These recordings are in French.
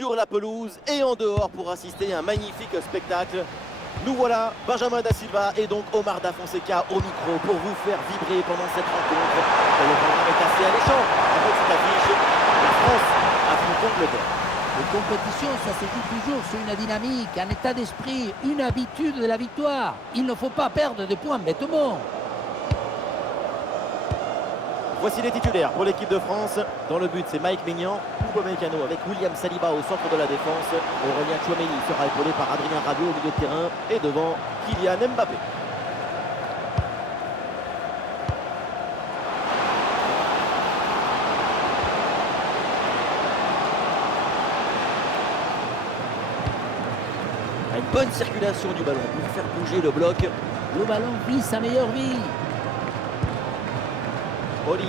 sur la pelouse et en dehors pour assister à un magnifique spectacle. Nous voilà, Benjamin Da Silva et donc Omar Da Fonseca au micro pour vous faire vibrer pendant cette rencontre. Le programme est assez alléchant avec cette affiche. La France affronte l'Angleterre. Les compétitions, ça se joue toujours sur une dynamique, un état d'esprit, une habitude de la victoire. Il ne faut pas perdre de points bêtement. Voici les titulaires pour l'équipe de France. Dans le but, c'est Mike Maignan, Upamecano avec William Saliba au centre de la défense. Aurélien Tchouameni sera épaulé par Adrien Rabiot au milieu de terrain. Et devant, Kylian Mbappé. Une bonne circulation du ballon pour faire bouger le bloc. Le ballon vit sa meilleure vie. Olise.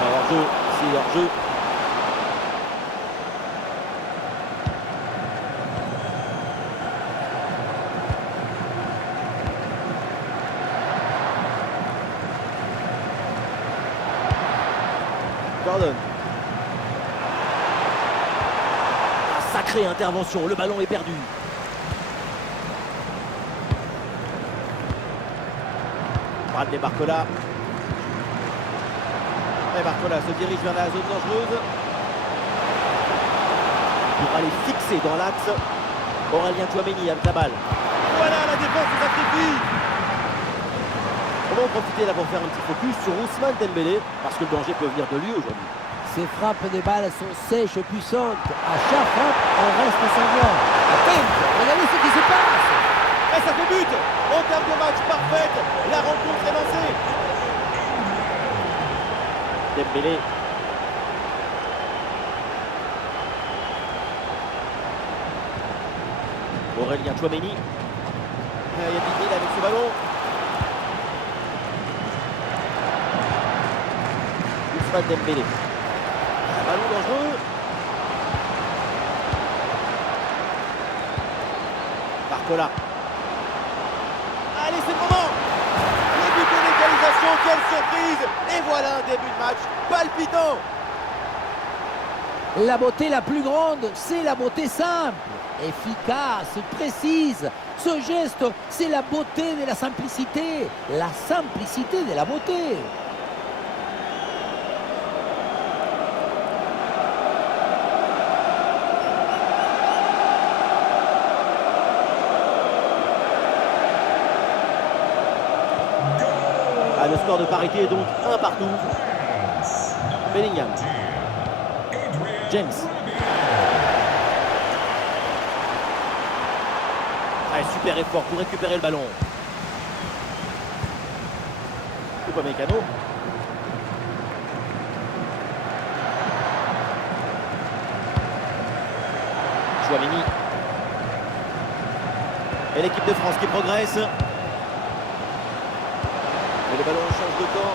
Hors-jeu, c'est hors-jeu. Gordon. Sacrée intervention, le ballon est perdu. Bradley Barcola. Et Barcola se dirige vers la zone dangereuse. Pour aller fixer dans l'axe. Aurélien Tchouameni avec la balle. Voilà, la défense se sacrifie. On va en profiter là pour faire un petit focus sur Ousmane Dembélé, parce que le danger peut venir de lui aujourd'hui. Ces frappes de balles sont sèches, puissantes. À chaque frappe, on reste sans voix. Attention, regardez ce qui se passe. Et ça fait but. En termes de match parfaite, la rencontre est lancée. Dembélé. Aurélien Tchouameni. Il y a Bidil avec ce ballon. Ousmane Dembélé. Ballon dangereux. Barcola. Allez, c'est le moment. Le but de l'égalisation, quelle surprise. Et voilà un début de match palpitant. La beauté la plus grande, c'est la beauté simple, efficace, précise. Ce geste, c'est la beauté de la simplicité de la beauté. Ah, le score de parité est donc 1 partout. Bellingham. James. Ah, super effort pour récupérer le ballon. Upamecano. Tchouameni. Et l'équipe de France qui progresse. Et le ballon change de camp.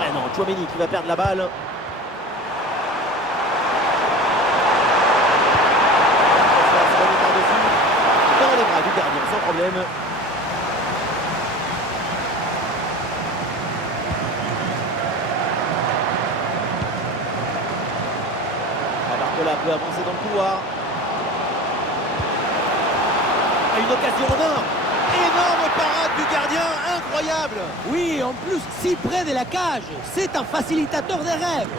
Ah non, Tchouameni qui va perdre la balle. Dans les bras du gardien sans problème. Barcola peut avancer dans le couloir. Une occasion en or. Énorme parade du gardien, incroyable. Oui, en plus, si près de la cage, c'est un facilitateur des rêves.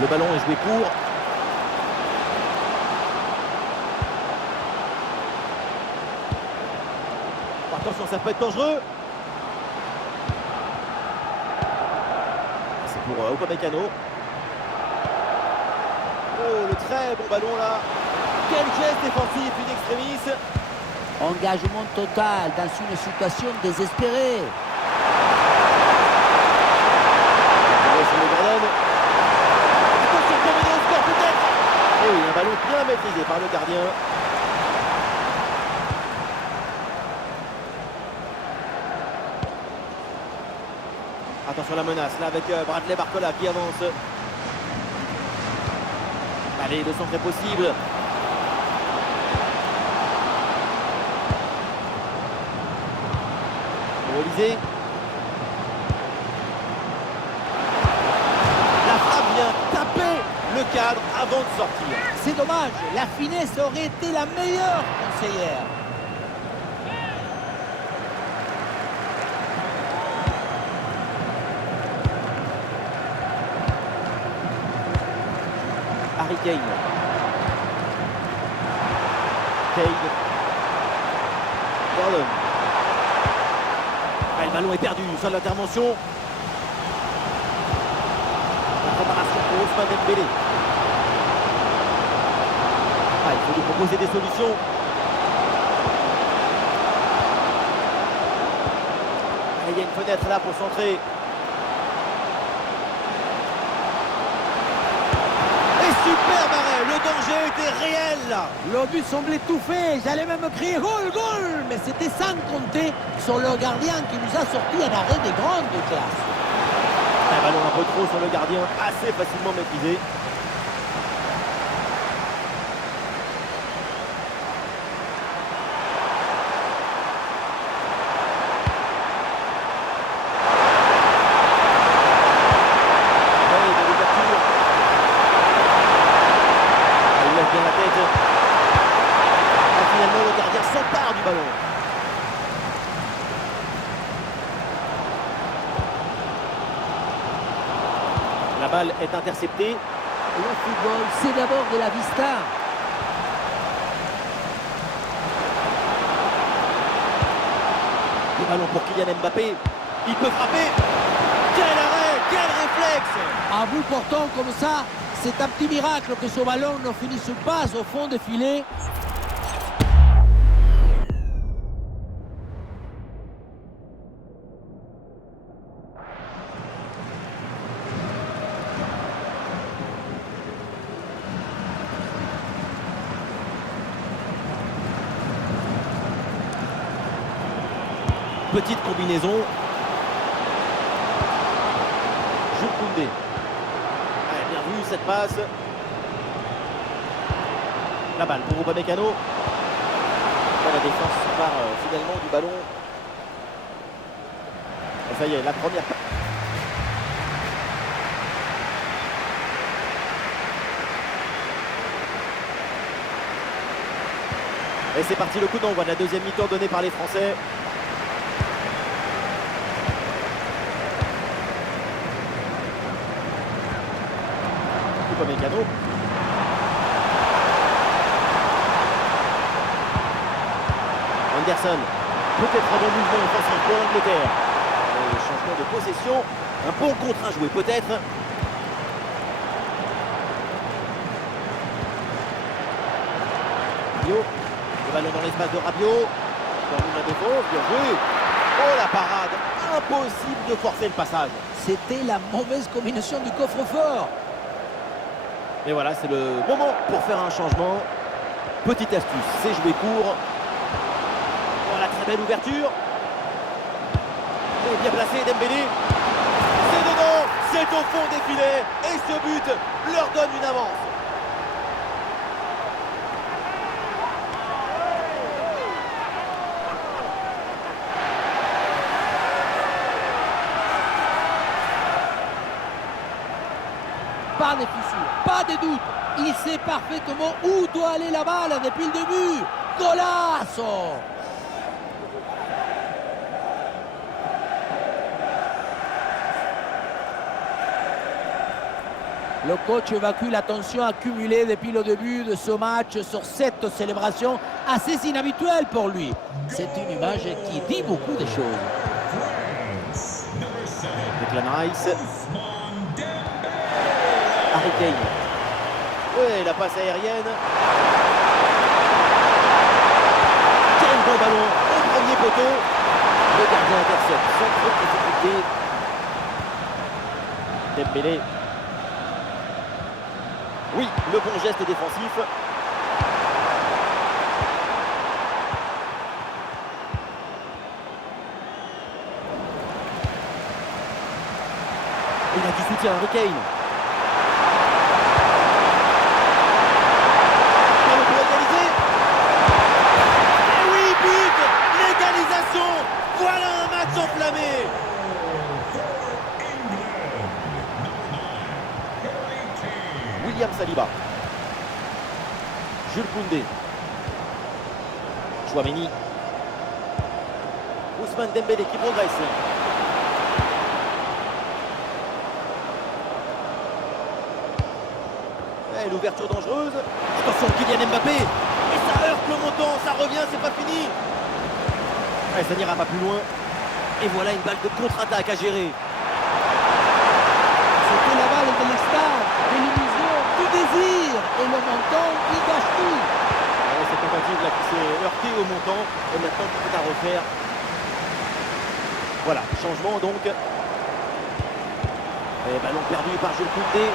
Le ballon est joué court. Attention, ça peut être dangereux. C'est pour Upamecano. Oh, le très bon ballon là. Quel geste défensif, une extremis. Engagement total dans une situation désespérée. Sur le Gordon. Attention, pour mener au score peut-être. Et oui, un ballon bien maîtrisé par le gardien. Attention sur la menace, là avec Bradley Barcola qui avance. Allez, le centre est possible. Olysée. La frappe vient taper le cadre avant de sortir. C'est dommage, la finesse aurait été la meilleure conseillère. Harry Kane. Kane. Gordon. Ah, le ballon est perdu sur l'intervention. La préparation pour Ousmane Dembélé. Ah, il faut lui proposer des solutions. Ah, il y a une fenêtre là pour centrer. Super arrêt, le danger était réel là. Le but semblait tout fait, j'allais même crier goal, goal, mais c'était sans compter sur le gardien qui nous a sorti un arrêt de grande classe. Un ballon un peu trop sur le gardien, assez facilement maîtrisé. Finalement, le gardien s'empare du ballon. La balle est interceptée. Le football, c'est d'abord de la vista. Le ballon pour Kylian Mbappé. Il peut frapper. Quel arrêt, quel réflexe! À bout portant comme ça, c'est un petit miracle que ce ballon ne finisse pas au fond des filets. Petite combinaison. Jules Koundé. Ah, bien vu cette passe. La balle pour Upamecano. La défense part finalement du ballon. Et ça y est, la première. Et c'est parti, le coup d'envoi de la deuxième mi-temps donnée par les Français. Upamecano. Anderson. Peut-être un bon mouvement offensif pour l'Angleterre. Changement de possession. Un bon contre à jouer peut-être. Rabiot. Le ballon dans l'espace de Rabiot. Dans la défense, bien joué. Oh la parade. Impossible de forcer le passage. C'était la mauvaise combinaison du coffre-fort. Et voilà, c'est le moment pour faire un changement. Petite astuce, c'est jouer court. Voilà, très belle ouverture. Et bien placé, Dembélé. C'est dedans, c'est au fond des filets. Et ce but leur donne une avance. Pas de fissure, pas de doute. Il sait parfaitement où doit aller la balle depuis le début. Golasso! Le coach évacue la tension accumulée depuis le début de ce match sur cette célébration assez inhabituelle pour lui. C'est une image qui dit beaucoup de choses. Declan Rice. Harry Kane. Ouais, la passe aérienne. Quel bon ballon au premier poteau. Le gardien intercepte sans trop de difficulté. Dembélé. Oui, le bon geste défensif. Il a du soutien, Harry Kane. Ballon pour égaliser. Et oui, but. L'égalisation. Voilà un match enflammé. William Saliba. Jules Koundé. Chouameni. Ousmane Dembélé qui progresse. Et l'ouverture dangereuse. Attention, Kylian Mbappé. Et ça heurte le montant, ça revient, c'est pas fini. Et ça n'ira pas plus loin. Et voilà une balle de contre-attaque à gérer. C'était la balle de l'extra, de l'illusion, du désir. Et le montant, il gâche tout. Cette tentative là qui s'est heurtée au montant. Et maintenant tout est à refaire. Voilà, changement donc. Et ballon perdu par Jules Koundé.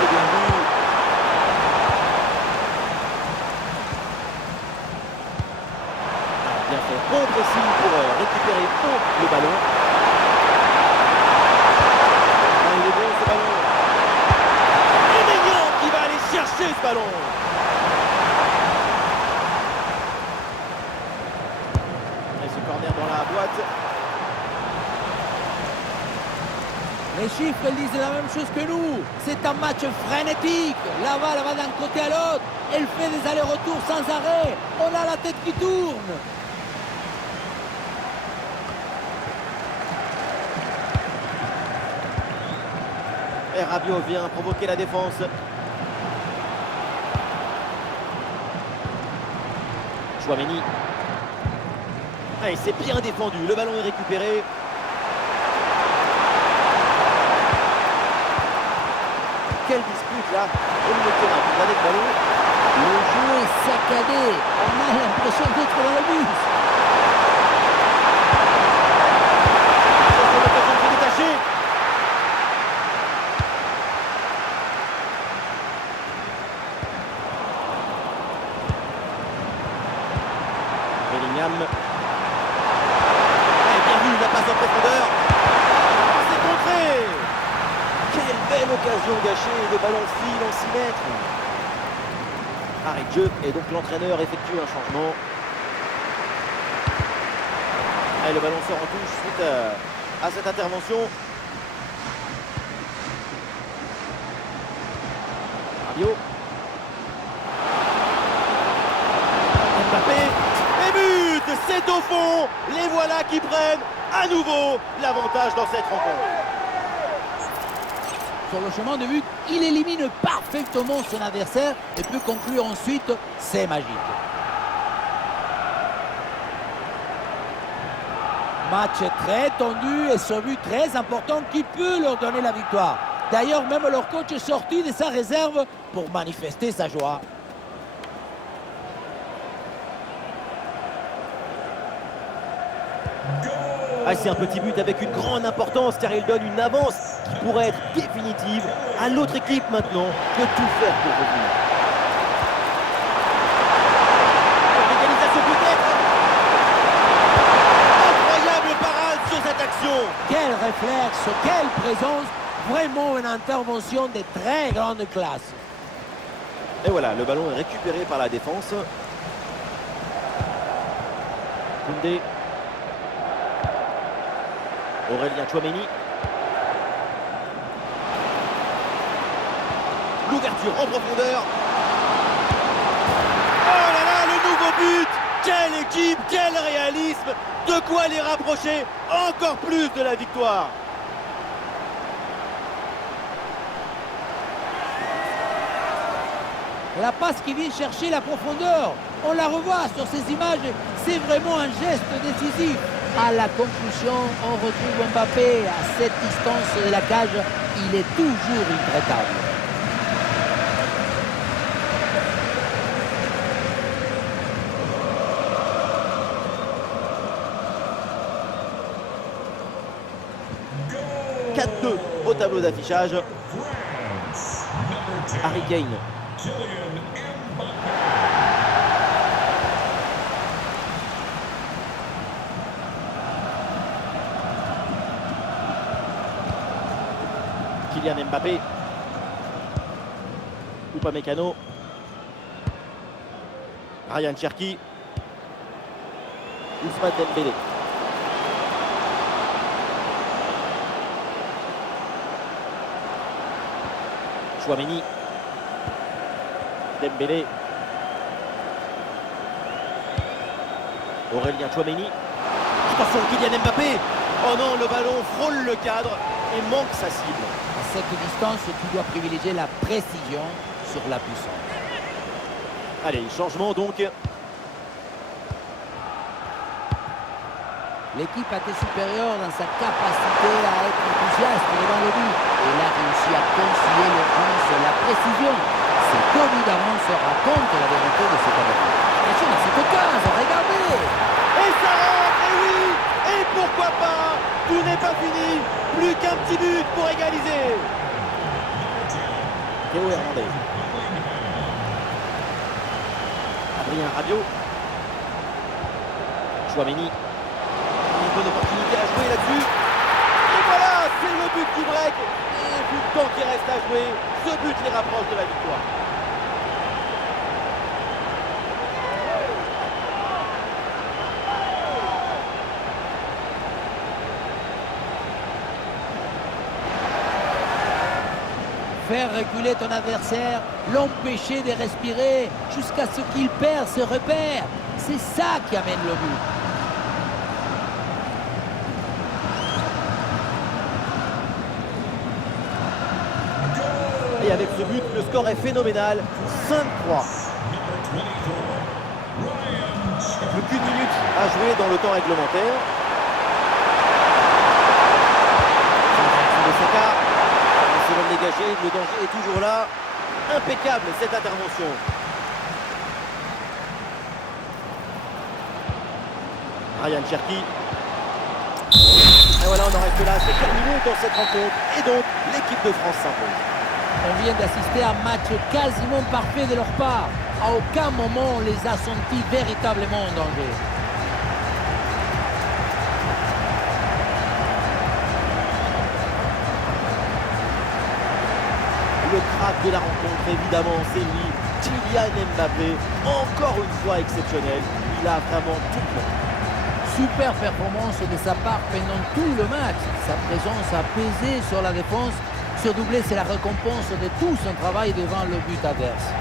C'est bien vu. Alors, bien fait. Bon pressing pour récupérer le ballon. Ah, il est bon ce ballon. Et Maignan qui va aller chercher ce ballon. Et ce corner dans la boîte. Les chiffres disent la même chose que nous. C'est un match frénétique. La balle va d'un côté à l'autre. Elle fait des allers-retours sans arrêt. On a la tête qui tourne. Et Rabiot vient provoquer la défense. Chouameni. Et c'est bien défendu. Le ballon est récupéré. Quelle dispute là au milieu de terrain pour garder le ballon. Le jeu est saccadé. On a l'impression d'être dans le bus. Attention, l'occasion de se détacher. Bellingham. Et bien vu, la passe en profondeur. Oh, c'est contré. Quelle belle occasion gâchée. Le ballon file en 6 mètres. Arrêt de jeu. Et donc l'entraîneur effectue un changement. Et le ballon sort en touche suite à cette intervention. Rabiot. Mbappé. Et but. C'est au fond. Les voilà qui prennent à nouveau l'avantage dans cette rencontre. Sur le chemin de but, il élimine parfaitement son adversaire et peut conclure ensuite. C'est magique. Match très tendu et ce but très important qui peut leur donner la victoire. D'ailleurs, même leur coach est sorti de sa réserve pour manifester sa joie. Ah, c'est un petit but avec une grande importance car il donne une avance qui pourrait être définitive. À l'autre équipe maintenant de tout faire pour revenir. L'égalisation peut-être. Incroyable parade sur cette action. Quel réflexe, quelle présence. Vraiment une intervention de très grande classe. Et voilà, le ballon est récupéré par la défense. Koundé. Aurélien Chouameni. L'ouverture en profondeur. Oh là là, le nouveau but. Quelle équipe, quel réalisme. De quoi les rapprocher encore plus de la victoire. La passe qui vient chercher la profondeur. On la revoit sur ces images. C'est vraiment un geste décisif. À la conclusion, on retrouve Mbappé à cette distance de la cage. Il est toujours intraitable. « 4-2 au tableau d'affichage. Harry Kane. Kylian Mbappé. Upamecano. Ryan Cherki. Ousmane Dembélé. Tchouaméni. Dembélé. Aurélien Tchouaméni. Attention, Kylian Mbappé. Oh non, le ballon frôle le cadre et manque sa cible. À cette distance, tu dois privilégier la précision sur la puissance. Allez, changement donc. L'équipe a été supérieure dans sa capacité à être enthousiaste devant le but. Elle a réussi à concilier l'urgence et la précision. C'est évidemment se raconte la vérité de cet événement. Attention à cette case, regardez. Et ça rentre, et oui. Et pourquoi pas. Tout n'est pas fini. Plus qu'un petit but pour égaliser. Théo Hernandez. Adrien Rabiot. Tchouaméni. Une bonne opportunité à jouer là-dessus. Et voilà, c'est le but qui break. Et vu le temps qui reste à jouer, ce but les rapproche de la victoire. Faire reculer ton adversaire, l'empêcher de respirer jusqu'à ce qu'il perd ses repères. C'est ça qui amène le but. Et avec ce but, le score est phénoménal, 5-3. Plus qu'une minute à jouer dans le temps réglementaire. C'est l'homme dégagé, le danger est toujours là. Impeccable cette intervention. Ryan Cherki. Et voilà, on en reste là, c'est terminé dans cette rencontre. Et donc, l'équipe de France s'impose. On vient d'assister à un match quasiment parfait de leur part. À aucun moment on les a sentis véritablement en danger. Le crack de la rencontre, évidemment, c'est lui, Kylian Mbappé. Encore une fois exceptionnel. Il a vraiment tout le monde. Super performance de sa part pendant tout le match. Sa présence a pesé sur la défense. Surdoublé, c'est la récompense de tout son travail devant le but adverse.